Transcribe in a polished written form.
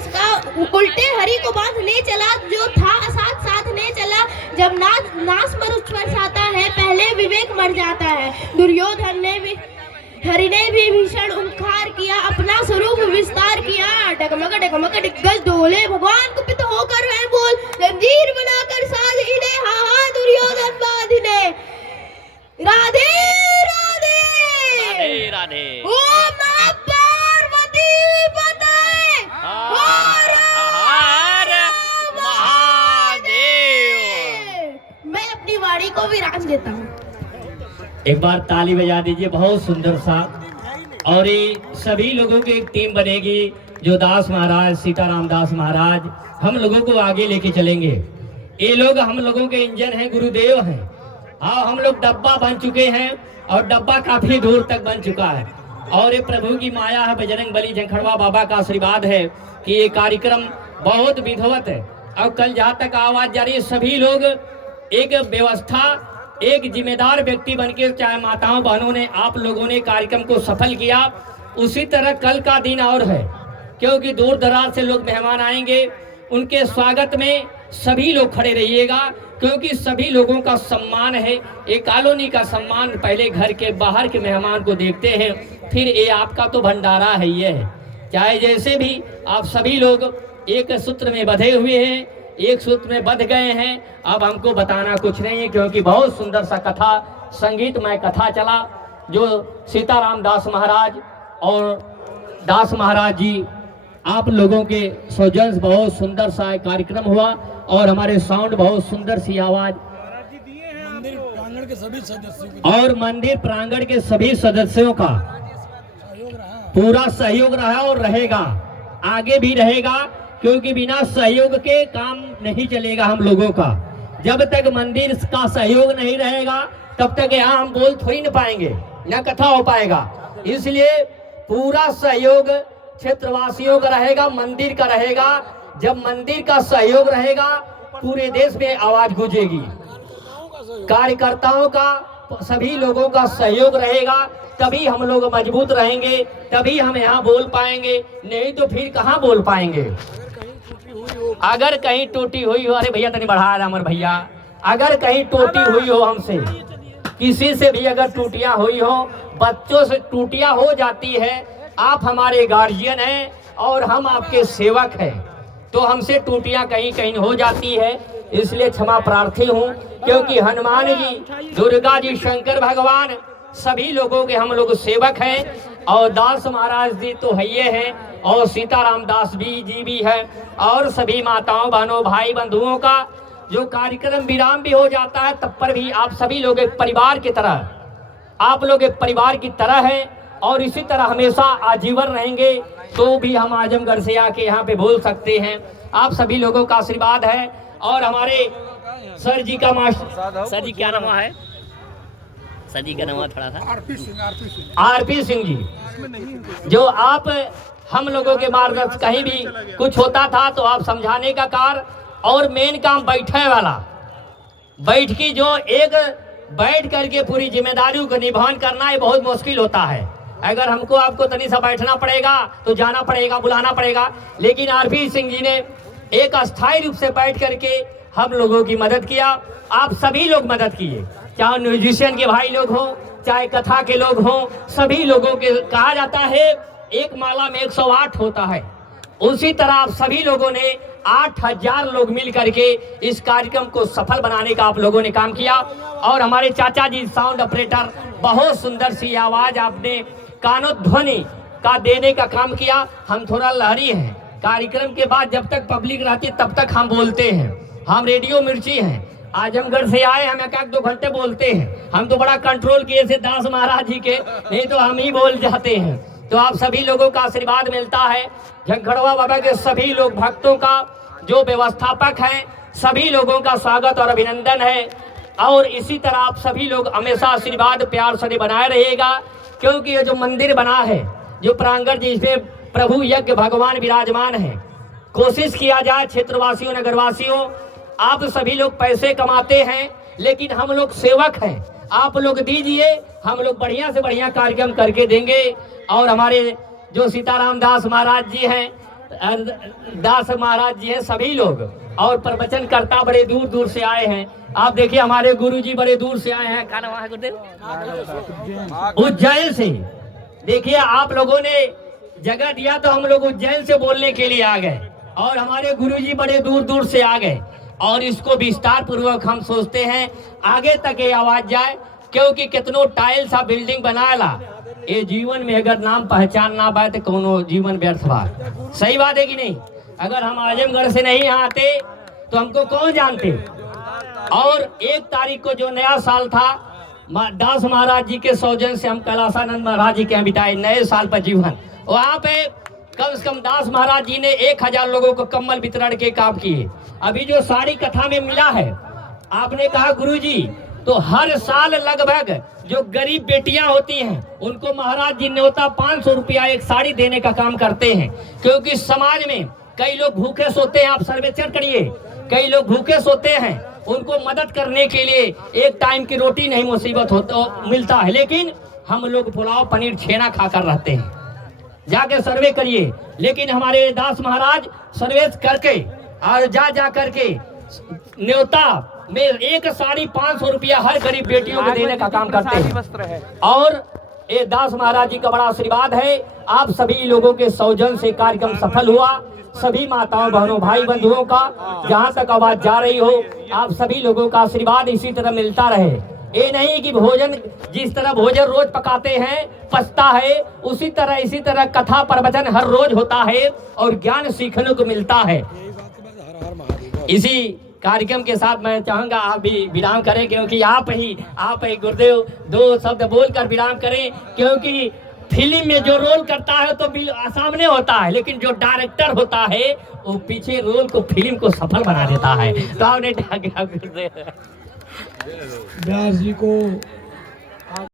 सका, उल्टे हरि को बांधने चला, जो था साथ साथ ने चला। जब नाश मरुच बरसाता है, पहले विवेक मर जाता है। दुर्योधन ने भी हरि ने भी भीषण उंकार किया, अपना स्वरूप विस्तार किया। डगमग दिग्गज डोले, भगवान कुपित होकर वह बोल, जंजीर बनाकर साध इन्हें, हाँ हाँ दुर्योधन बांधिने। राधे राधे राधे राधे। ओम नमः पार्वती पते, हर हर महादेव। मैं अपनी वाणी को विराम देता हूँ। एक बार ताली बजा दीजिए, बहुत सुंदर सा। और ये सभी लोगों की एक टीम बनेगी, जो दास महाराज, सीताराम दास महाराज हम लोगों को आगे लेके चलेंगे। ये लोग हम लोगों के इंजन हैं, गुरुदेव हैं। हाँ, हम लोग डब्बा बन चुके हैं और डब्बा काफी दूर तक बन चुका है। और ये प्रभु की माया है, बजरंग बली झंखड़वा बाबा का आशीर्वाद है कि ये कार्यक्रम बहुत विधिवत है। और कल जहाँ तक आवाज जा रही है, सभी लोग एक व्यवस्था, एक जिम्मेदार व्यक्ति बनकर, चाहे माताओं बहनों ने, आप लोगों ने कार्यक्रम को सफल किया, उसी तरह कल का दिन और है। क्योंकि दूर दराज से लोग मेहमान आएंगे, उनके स्वागत में सभी लोग खड़े रहिएगा, क्योंकि सभी लोगों का सम्मान है। एक कॉलोनी का सम्मान, पहले घर के बाहर के मेहमान को देखते हैं, फिर ये आपका तो भंडारा है। ये है, चाहे जैसे भी आप सभी लोग एक सूत्र में बंधे हुए हैं, एक सूत्र में बंध गए हैं। अब हमको बताना कुछ नहीं है, क्योंकि बहुत सुंदर सा कथा, संगीतमय कथा चला, जो सीताराम दास महाराज और दास महाराज जी आप लोगों के सौजन्य बहुत सुंदर सा कार्यक्रम हुआ। और हमारे साउंड बहुत सुंदर सी आवाज, मंदिर प्रांगण के सभी सदस्यों और मंदिर प्रांगण के सभी सदस्यों का पूरा सहयोग रहा और रहेगा, आगे भी रहेगा। क्योंकि बिना सहयोग के काम नहीं चलेगा हम लोगों का। जब तक मंदिर का सहयोग नहीं रहेगा, तब तक यहाँ हम बोल थोड़ी न पाएंगे, न कथा हो पाएगा। इसलिए पूरा सहयोग क्षेत्रवासियों का रहेगा, मंदिर का रहेगा। जब मंदिर का सहयोग रहेगा, पूरे देश में आवाज गूंजेगी। कार्यकर्ताओं का, सभी लोगों का सहयोग रहेगा, तभी हम लोग मजबूत रहेंगे, तभी हम यहाँ बोल पाएंगे, नहीं तो फिर कहाँ बोल पाएंगे। अगर कहीं टूटी हुई हो, अरे भैया तनी बढ़ा रहा अमर भैया, अगर कहीं टूटी हुई हो हमसे, किसी से भी अगर टूटियां हुई हो, बच्चों से टूटियां हो जाती है, आप हमारे गार्जियन हैं और हम आपके सेवक हैं, तो हमसे टूटियां कहीं कहीं हो जाती है, इसलिए क्षमा प्रार्थी हूँ। क्योंकि हनुमान जी, दुर्गा जी, शंकर भगवान सभी लोगों के हम लोग सेवक हैं। और दास महाराज जी तो है ये हैं, और सीताराम दास जी भी है, और सभी माताओं बहनों भाई बंधुओं का जो कार्यक्रम विराम भी हो जाता है, तब पर भी आप सभी लोग एक परिवार की तरह, आप लोग एक परिवार की तरह हैं, और इसी तरह हमेशा आजीवन रहेंगे। तो भी हम आजमगढ़ से आके यहाँ पे बोल सकते हैं। आप सभी लोगों का आशीर्वाद है। और हमारे सर जी का मास्टर, सर जी क्या नाम है? सर जी का नाम थोड़ा सा आरपी सिंह जी, जो आप हम लोगों के मार्गदर्शन, कहीं भी कुछ होता था तो आप समझाने का कार्य, और मेन काम बैठने वाला, बैठ की जो एक बैठ करके पूरी जिम्मेदारियों को निभान करना, ये बहुत मुश्किल होता है। अगर हमको आपको तनी सा बैठना पड़ेगा तो जाना पड़ेगा, बुलाना पड़ेगा, लेकिन आरपी सिंह जी ने एक अस्थायी रूप से बैठ करके हम लोगों की मदद किया। आप सभी लोग मदद किए, चाहे म्यूजिशियन के भाई लोग हों, चाहे कथा के लोग हों, सभी लोगों के, कहा जाता है एक माला में 108 होता है, उसी तरह आप सभी लोगों ने 8000 लोग मिल करके इस कार्यक्रम को सफल बनाने का आप लोगों ने काम किया। और हमारे चाचा जी साउंड ऑपरेटर, बहुत सुंदर सी आवाज आपने कानोध्वनि का देने का काम किया। हम थोड़ा लहरी हैं, कार्यक्रम के बाद जब तक पब्लिक रहती है तब तक हम बोलते हैं, हम रेडियो मिर्ची हैं, आजमगढ़ से आए, हम 1-2 घंटे बोलते हैं। हम तो बड़ा कंट्रोल किए थे दास महाराज जी के, नहीं तो हम ही बोल जाते हैं। तो आप सभी लोगों का आशीर्वाद मिलता है। झंखड़वा बाबा के सभी लोग भक्तों का जो व्यवस्थापक हैं, सभी लोगों का स्वागत और अभिनंदन है। और इसी तरह आप सभी लोग हमेशा आशीर्वाद प्यार से बनाए रहिएगा, क्योंकि ये जो मंदिर बना है, जो प्रांगण जिसमें प्रभु यज्ञ भगवान विराजमान है, कोशिश किया जाए क्षेत्रवासियों नगरवासियों, आप सभी लोग पैसे कमाते हैं, लेकिन हम लोग सेवक हैं, आप लोग दीजिए, हम लोग बढ़िया से बढ़िया कार्यक्रम करके देंगे। और हमारे जो सीताराम दास महाराज जी हैं, दास महाराज जी हैं, सभी लोग और प्रवचनकर्ता बड़े दूर दूर से आए हैं। आप देखिए हमारे गुरुजी बड़े दूर से आए हैं। क्या नाम है गुरुदेव? उज्जैन से। देखिए आप लोगों ने जगह दिया तो हम लोग उज्जैन से बोलने के लिए आ गए और हमारे गुरुजी बड़े दूर दूर से आ गए और इसको विस्तार पूर्वक हम सोचते हैं आगे तक ये आवाज जाए, क्योंकि कितनों टाइल सा बिल्डिंग बनाएला ये जीवन में अगर नाम पहचान ना पाए तो कोनो जीवन व्यर्थ बा। सही बात है कि नहीं? अगर हम आजमगढ़ से नहीं आते तो हमको कौन जानते। और 1 तारीख को जो नया साल था, दास महाराज जी के सौजन से हम कैलासानंद महाराज जी के यहाँ बिताए नए साल पर जीवन। वहाँ पे कम से कम दास महाराज जी ने 1000 लोगों को कम्बल वितरण के काम किए। अभी जो साड़ी कथा में मिला है, आपने कहा गुरुजी, तो हर साल लगभग जो गरीब बेटियां होती हैं उनको महाराज जी न्योता 500 रुपया एक साड़ी देने का काम करते हैं, क्योंकि समाज में कई लोग भूखे सोते हैं। आप सर्वेक्षण करिए, कई लोग भूखे सोते हैं, उनको मदद करने के लिए एक टाइम की रोटी नहीं मुसीबत होता मिलता है, लेकिन हम लोग पुलाव पनीर छेना खाकर रहते हैं। जाके सर्वे करिए। लेकिन हमारे दास महाराज सर्वे करके और जा करके न्योता में एक साड़ी 500 रुपया हर गरीब बेटियों को देने का काम करते हैं। और ये दास महाराज जी का बड़ा आशीर्वाद है। आप सभी लोगों के सौजन से कार्यक्रम सफल हुआ। सभी माताओं बहनों भाई बंधुओं का जहाँ तक आवाज जा रही हो, आप सभी लोगों का आशीर्वाद इसी तरह मिलता रहे। ये नहीं कि भोजन जिस तरह भोजन रोज पकाते हैं पचता है, उसी तरह इसी तरह कथा प्रवचन हर रोज होता है और ज्ञान सीखने को मिलता है। इसी कार्यक्रम के साथ मैं चाहूंगा आप भी विराम करें, क्योंकि आप ही गुरुदेव 2 शब्द बोलकर विराम करें, क्योंकि फिल्म में जो रोल करता है तो सामने होता है, लेकिन जो डायरेक्टर होता है वो पीछे रोल को फिल्म को सफल बना देता है। तो आपने व्यास जी को